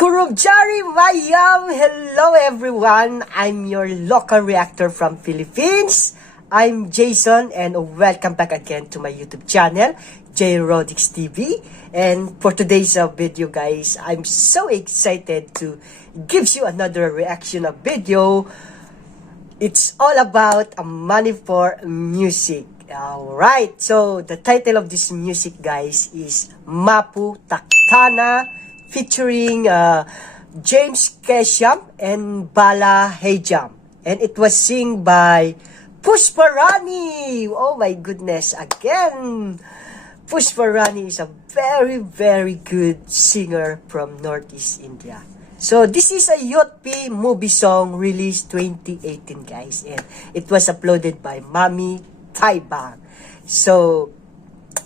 Kurumjari Mayam! Hello everyone! I'm your local reactor from Philippines. I'm Jayson and welcome back again to my YouTube channel, Jrodix TV. And for today's video guys, I'm so excited to give you another reaction of video. It's all about money for music. Alright, so the title of this music guys is MAPU TAKTANA featuring Keisham and Bala Hijam. And it was sung by Pushparani. Oh my goodness, again. Pushparani is a very good singer from Northeast India. So this is a Yotpi movie song released 2018 guys. And it was uploaded by Mami, Taibang. So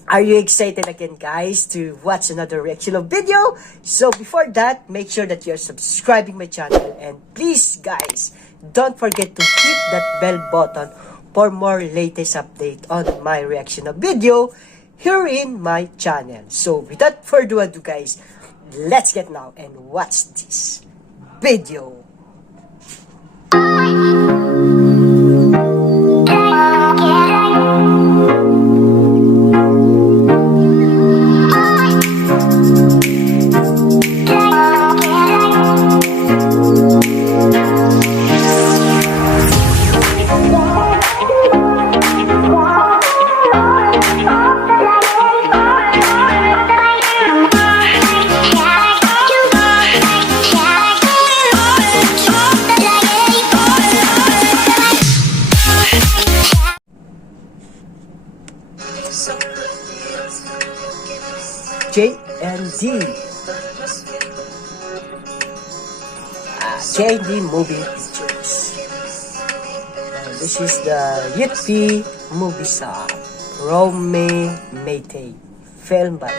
are you excited again guys to watch another reaction of video? So before that, make sure that you're subscribing my channel, and please guys, don't forget to hit that bell button for more latest update on my reaction of video here in my channel. So without further ado guys, let's get now and watch this video. J&D J&D Movie Pictures. This is the Yotpi movie song Mate film by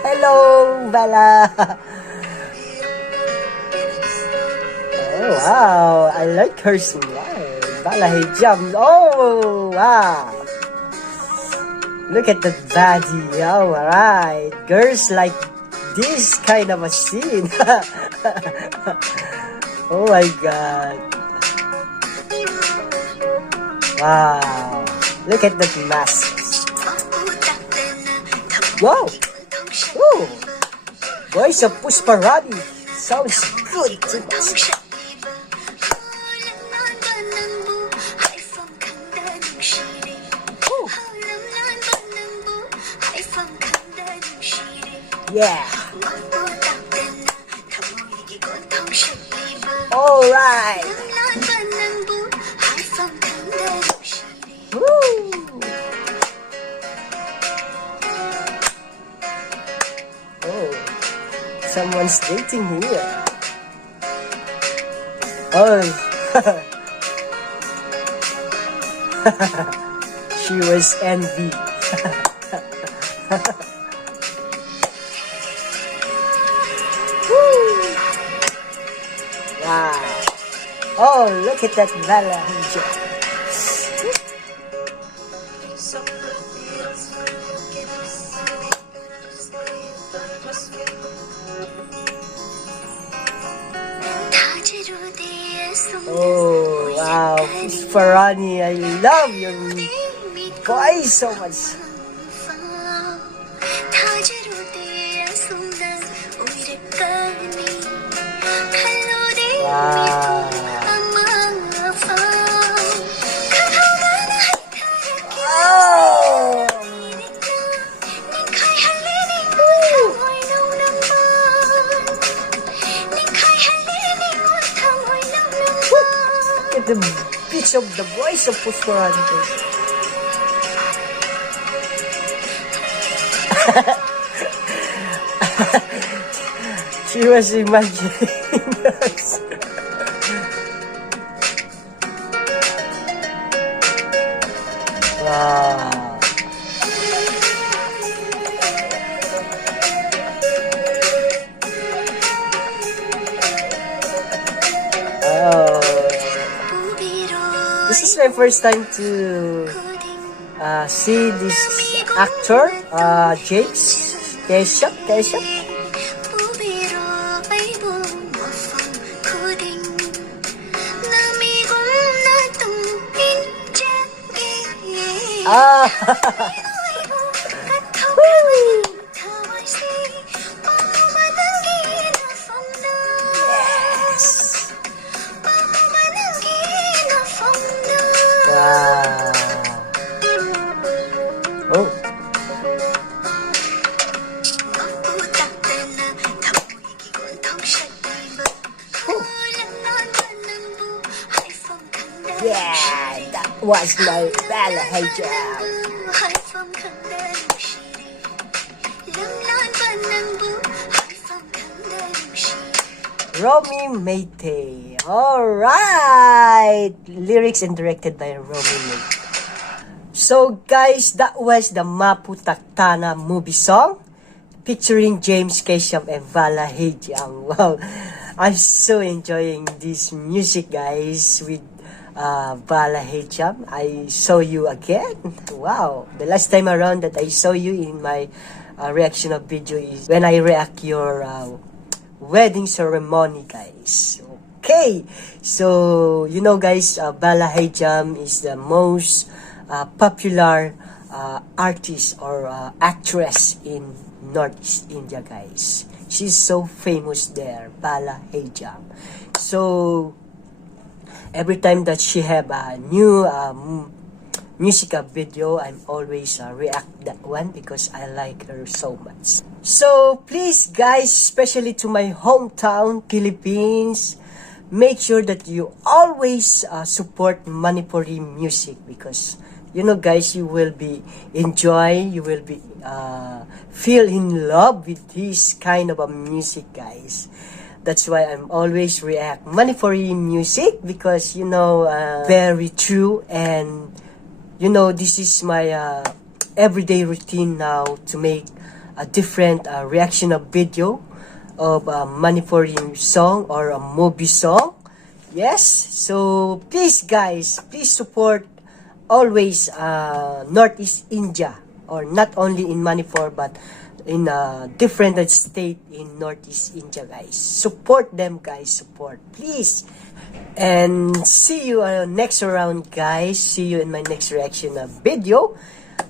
hello Bala. Oh wow, I like her smile. Bala Hijam. Oh wow, look at that body. Oh, alright. Girls like this kind of a scene. Oh my god. Wow. Look at that mask. Wow. Ooh. Voice of Pushparani. Sounds good to us. Yeah. All right. Woo. Oh, someone's dating here. Oh. She was envy. Wow. Oh, look at that Bala Hijam. Oh, wow. Pushparani, I love your voice so much. Wow. Oh. Look at the pitch of the voice of Pushparani. She was imagining us. Wow. Oh. This is my first time to see this actor, Keisham. Ah! Woo! Yes! Wow! Oh! Yeah, that was my Bala Hijam. Romy Mayte. Alright! Lyrics and directed by Romy Mayte. So guys, that was the MAPU TAKTANA movie song featuring James, Keisham, and Bala Hijam. Wow, I'm so enjoying this music, guys, with Bala Hijam. I saw you again. Wow, the last time around that I saw you in my reaction of video is when I react your wedding ceremony, guys. Okay, so you know, guys, Bala Hijam is the most popular artist or actress in Northeast India, guys. She's so famous there, Bala Hijam. So every time that she have a new music video, I'm always react that one because I like her so much. So please, guys, especially to my hometown, Philippines, make sure that you always support Manipuri music because you know, guys, you will be you will be feel in love with this kind of a music, guys. That's why I'm always react Manipuri music because you know very true, and you know this is my everyday routine now to make a different reaction of video of a Manipuri song or a movie song. Yes, so please, guys, please support always Northeast India, or not only in Manipur but in different state in Northeast India, guys. Support them, guys, support, please. And see you next round, guys. See you in my next reaction video.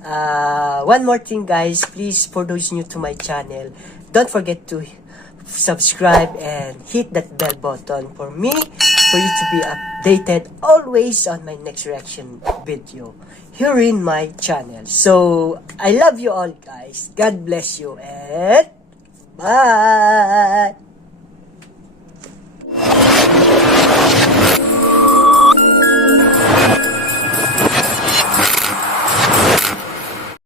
One more thing, guys, please, for those new to my channel, don't forget to subscribe and hit that bell button for me, for you to be updated always on my next reaction video here in my channel. So I love you all, guys. God bless you and bye.